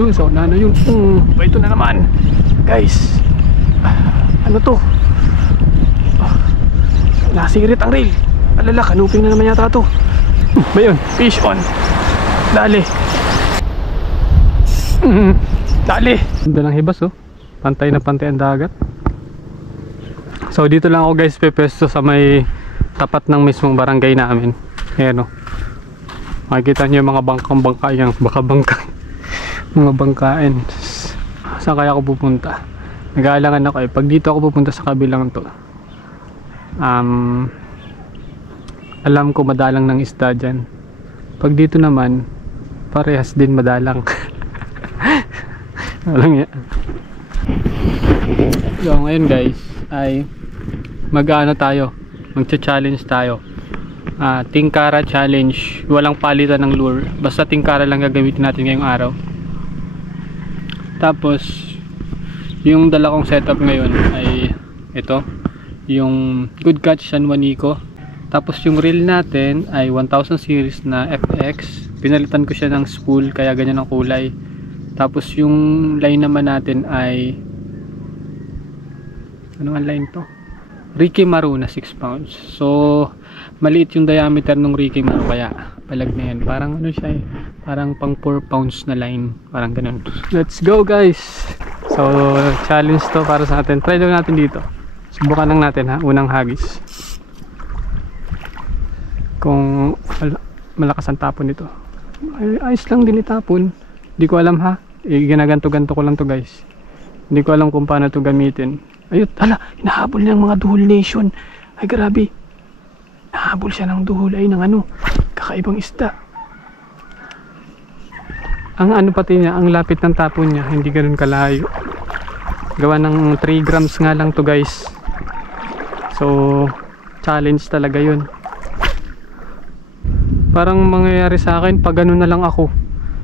Doon sa una na yun. Ito na naman. Guys. Ano to? Nasirit ang rail. Alala, kanuping na naman yata to. Ba yun? Fish on. Dali. Dali. Ganda ng hibas oh. Pantay na pantay ang dagat. So dito lang ako guys pepesto sa may tapat ng mismong barangay namin. Ayan oh. Makikita nyo yung mga bangkang-bangka yan. Baka bangkang. Mga bangkain. Saan kaya ako pupunta? Nag-aalangan ako eh. Pag dito ako pupunta sa kabilang to, alam ko madalang ng isda dyan. Pag dito naman parehas din madalang. Walang yan. So ngayon guys ay mag-ano tayo, magcha-challenge tayo. Tingkara challenge. Walang palitan ng lure, basta tingkara lang gagamitin natin ngayong araw. Tapos yung dala kong setup ngayon ay ito, yung Good Catch San Juanico. Tapos yung reel natin ay 1000 series na FX. Pinalitan ko siya ng spool kaya ganyan ang kulay. Tapos yung line naman natin ay ano ang line to? Ricky Maru na 6 pounds. So maliit yung diameter ng Ricky Maru kaya palag na yan. Parang ano siya eh, parang pang 4 pounds na line, parang ganun. Let's go guys. So challenge to para sa atin. Try lang natin dito. Subukan lang natin ha, unang hagis. Kung malakas ang tapon nito. Ay, ayos lang din itapon. Hindi ko alam ha. Ginaganto-ganto ko lang to guys. Hindi ko alam kung paano to gamitin. Ayun, hala, hinahabol ng mga Duhol Nation. Ay grabe. Nahabol siya ng duhol ay ng ano, kakaibang isda. Ang ano pati niya, ang lapit ng tapon niya, hindi ganoon kalayo. Gawa ng 3 grams nga lang to guys. So challenge talaga yun. Parang mangyayari sa akin pag ganun na lang ako.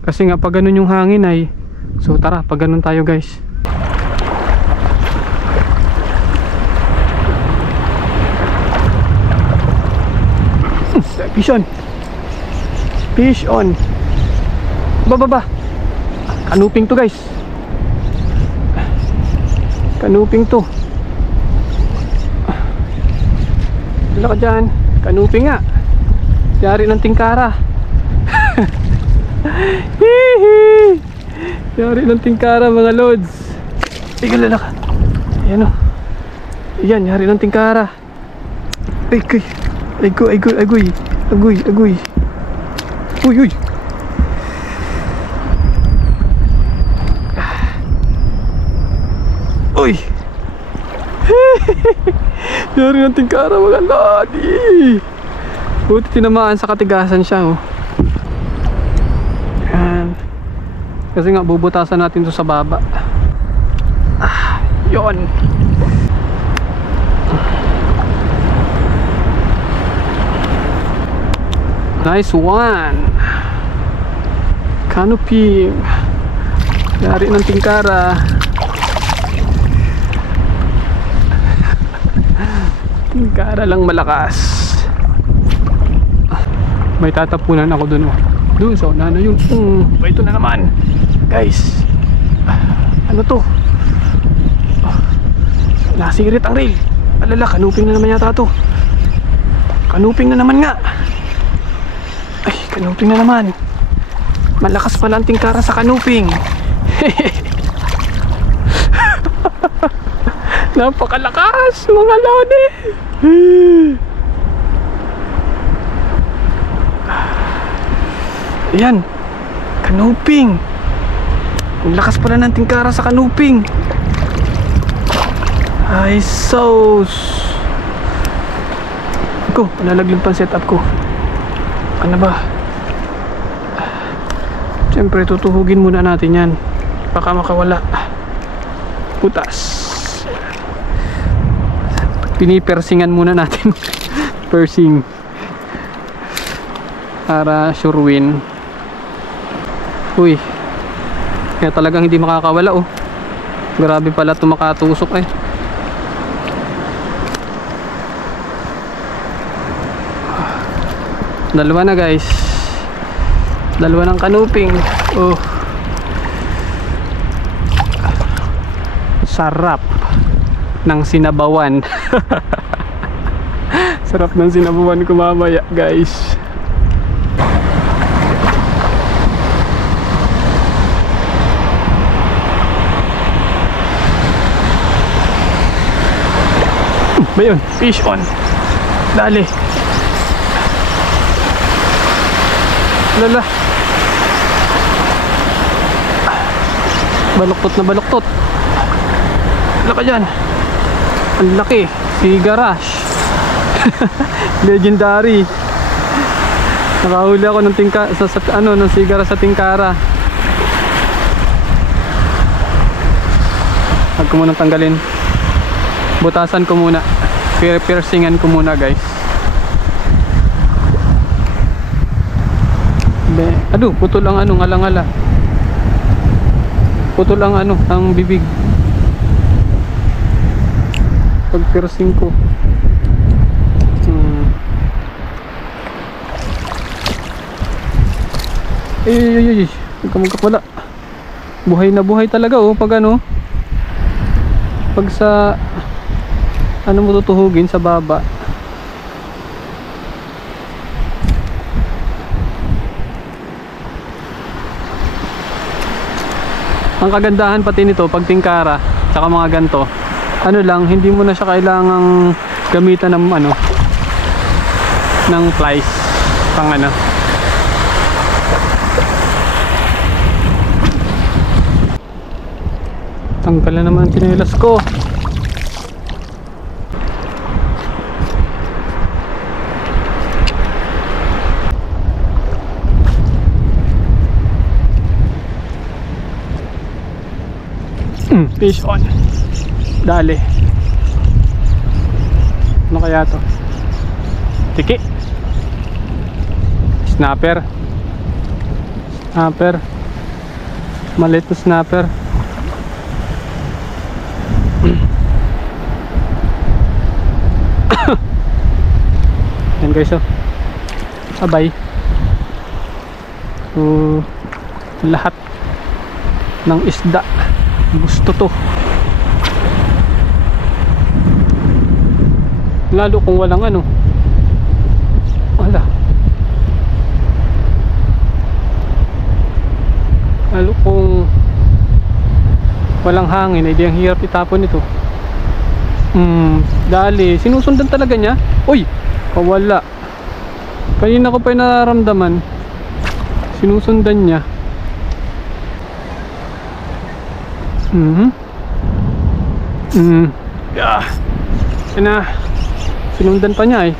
Kasi nga pag ganun yung hangin ay, so tara, pag ganun tayo guys. Fish on. Fish on. Ba. Kanuping to guys. Kanuping to. Wala ka dyan. Kanuping nga. Yari ng tingkara. Yari ng tingkara mga lods. Tigil na ka. Ayan o. Ayan, yari ng tingkara. Agoy. Uy. Uy. Yari ng tingkara mga lodi. Buti tinamaan sa katigasan siya oh. Yan. Kasi nga bubutasan natin to sa baba. Yon. Nice one. Canopy. Yari ng tingkara. Tingkara lang malakas. May tatapunan ako dun oh. Doon sa una na yun. Ito na naman. Guys. Ano to? Nasirit ang rail. Alala, kanuping na naman yata to. Kanuping na naman nga. Ay, kanuping na naman. Malakas pala ang tingkara sa kanuping. Napakalakas mga lodi. Ayan, kanuping. Ang lakas pala ng tingkara sa kanuping. Ay sauce. Ko, nalalaglim pa ang setup ko. Ano ba? Siyempre tutuhugin muna natin yan. Baka makawala. Putas. Pinipersingan muna natin. Persing. Para sure win. Uy. Kaya talagang hindi makakawala oh. Grabe pala ito makatusok eh. Dalawa na guys. Dalawa ng kanuping. Oh. sarap ng sinabawan. Sarap ng sinabawan ko mamaya, guys. Ba yun? Fish on. Dali. Lala. Baluktot na baluktot. Laka dyan. Ang laki. Sigarash. Legendary. Nakahuli ako ng ng sigara sa tingkara. Huwag ko munang tanggalin. Butasan ko muna. Piercingan ko muna, guys. Putol ang ngala-ngala. Putol ang ang bibig. Pag piercing ko. Ay. Huwag ka magkapala. Buhay na buhay talaga, oh. Pag pag sa mo tutuhugin sa baba. Ang kagandahan pati nito pag tingkara saka mga ganto, lang, hindi mo na siya kailangang gamitan ng ng flies pang tanggal na naman ang tsinelas ko. Fish on. Dali. Ano kaya to? Tiki. Snapper. Maliit na snapper. Yan, guys, oh. Abay. So, lahat ng isda gusto to, lalo kung walang lalo kung walang hangin, ay di ang hirap itapon ito. Dali, sinusundan talaga niya. Uy, kawala. Kanina ko pa yung nararamdaman, sinusundan niya. Yeah. Sinundan pa niya, eh.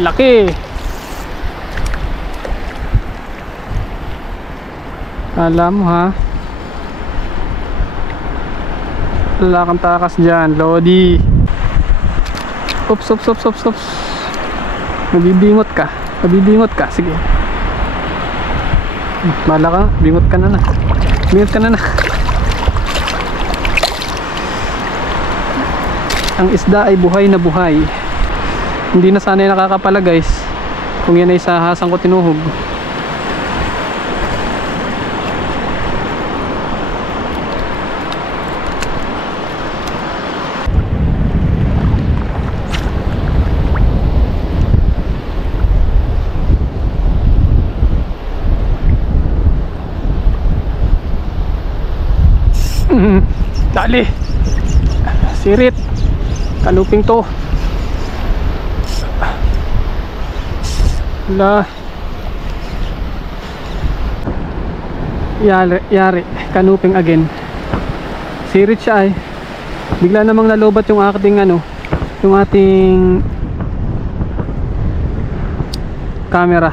Laki. Alam mo, ha? Wala kang takas dyan, Lodi. Ops. Mabibingot ka. Sige. Bala ka, bingot ka na. Ang isda ay buhay na buhay. Hindi na sana nakakapala, guys, kung yan ay sa hasang ko tinuhog. Dali. Sirit. Kanuping to. Wala. Yari. Kanuping again. Sirit siya, ay. Bigla namang nalobat yung ating yung ating camera.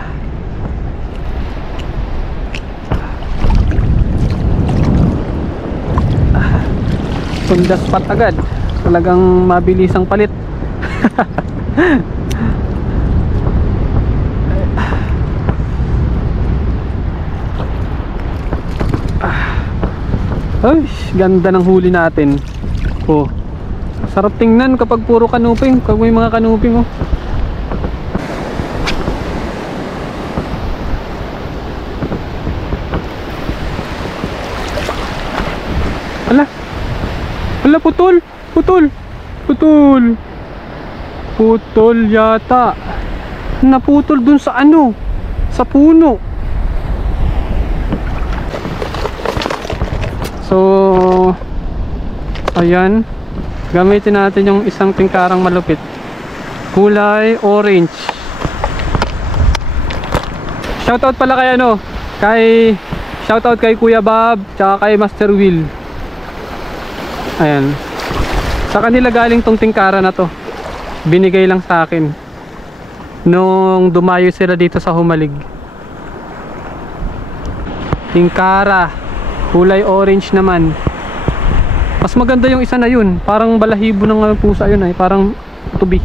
On the spot agad, talagang mabilis ang palit. Ay, ganda ng huli natin. Oh, sarap tingnan kapag puro kanuping, kapag may mga kanuping, oh. Ala. Ala, putol. Putol. Putol. Putol yata. Naputol dun sa ano? Sa puno. So, ayan. Gamitin natin yung isang tingkarang malupit. Kulay orange. Shoutout pala kay ano? Shoutout kay Kuya Bob, tsaka kay Master Will. Ayan. Sa kanila galing tong tingkara na to. Binigay lang sa akin nung dumayo sila dito sa Humalig. Tingkara, kulay orange naman. Mas maganda yung isa na yun. Parang balahibo ng pusa yun ay. Parang tubi.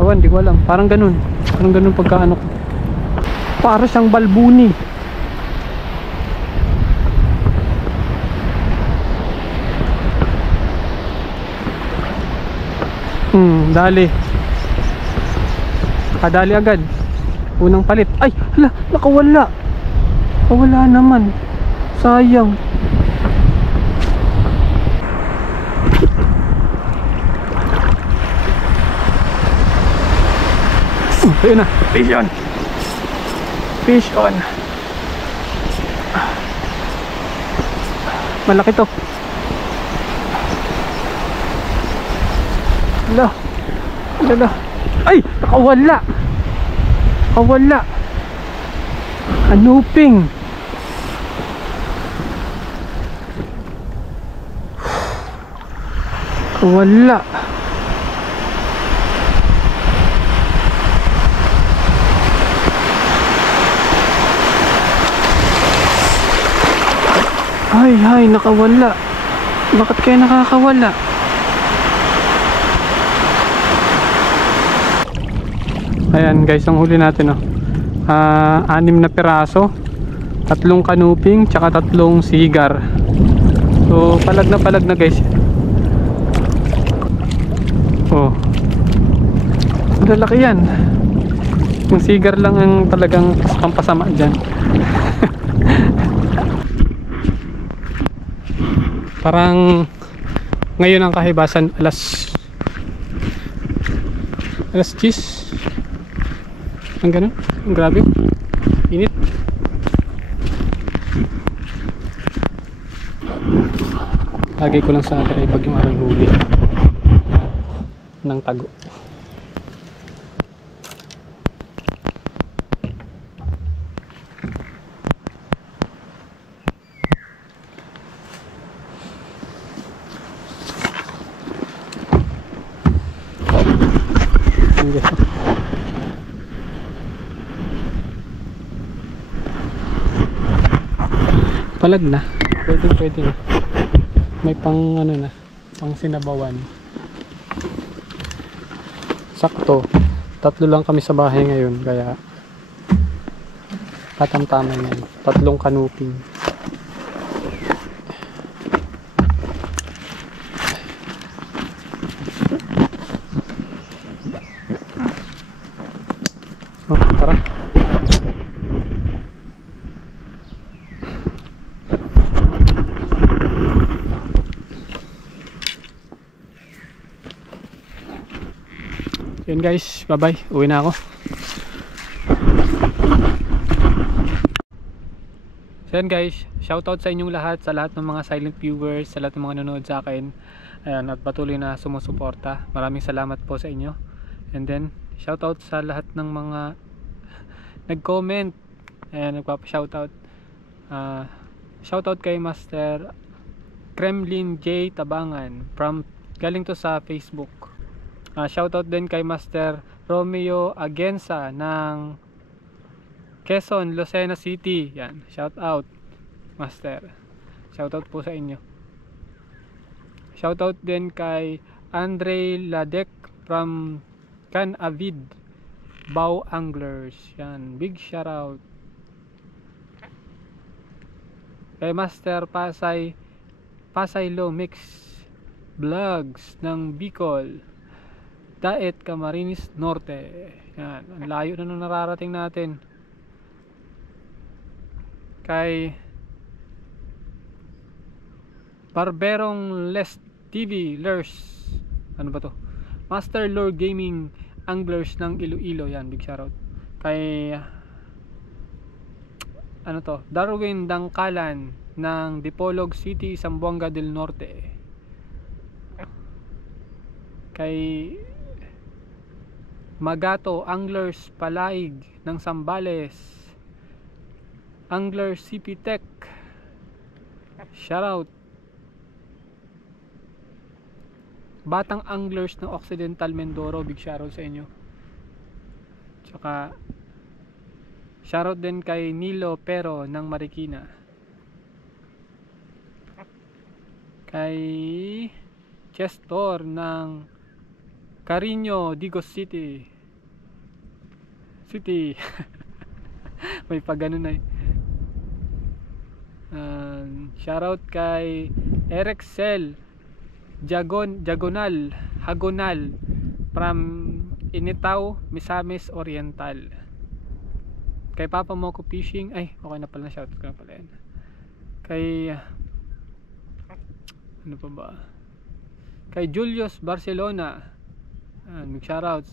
Awan, di ko alam. Parang ganun. Parang ganun pagkaano ko. Para siyang balbuni. Dali. Kadali agad. Unang palit. Ay, hala, nakawala. Nakawala naman. Sayang. Ayun na, fish on. Fish on. Malaki to. Hala. Hala. Ay, nakawala. Nakawala. Anuping. Nakawala. Hay, nakawala. Bakit kaya nakakawala? Ayan guys, ang huli natin 6 na piraso, 3 kanuping, tsaka 3 sigar. So palag na guys. Oh, malaki yan. Yung sigar lang ang talagang pampasama dyan. Parang ngayon ang kahibasan alas 10. Ang ganun, ang grabe, init. Lagay ko lang sa akin ay pag yung aking huli ng tago. Palag na, pwede na. May pang ano na, pang sinabawan. Sakto, 3 lang kami sa bahay ngayon, kaya patamtaman yan. 3 kanuping. Oh, tara. Yun guys, bye bye, uwi na ako. So yun guys, shoutout sa inyong lahat, sa lahat ng mga silent viewers, sa lahat ng mga nanonood sa akin. Ayan, at patuloy na sumusuporta. Maraming salamat po sa inyo. And then shoutout sa lahat ng mga nag-comment. Ayan, nagpapa-shoutout. Shoutout kay Master Kremlin J. Tabangan, galing to sa Facebook. Shoutout din kay Master Romeo Agensa ng Quezon, Lucena City. Yan, shoutout Master. Shoutout po sa inyo. Shoutout din kay Andre Ladek from Can Avid Bow Anglers. Yan, big shoutout. Kay Master Pasay Low Mix Vlogs ng Bicol, Daet, Camarines Norte. Yan, ang layo na nung nararating natin. Kay Barberong Les TV Lures, ano ba to, Master Lure Gaming Anglers ng Iloilo, yan, big shoutout. Kay ano to, Darwin Dangkalan ng Dipolog City, Zamboanga del Norte. Kay Magato Anglers Palaig ng Sambales, Angler CP Tech, shoutout. Batang Anglers ng Occidental Mindoro, big shoutout sa inyo. Tsaka shoutout din kay Nilo Pero ng Marikina. Kay Chestor ng Carino, Digos City. May pag ganun na eh. Shoutout kay Erexel Hagonal from Initaw, Misamis Oriental. Kay Papa Moco Fishing, ay okay na pala, shoutout ko na pala yan. Kay ano pa ba, kay Julius Barcelona, shoutouts.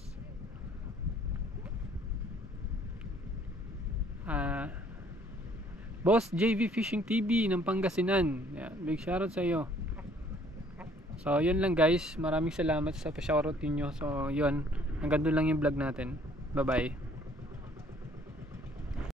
Boss JV Fishing TV ng Pangasinan, yan, big shoutout sa iyo. So yun lang guys, maraming salamat sa pa-shoutout niyo. So yun, hanggang doon lang yung vlog natin. Bye bye.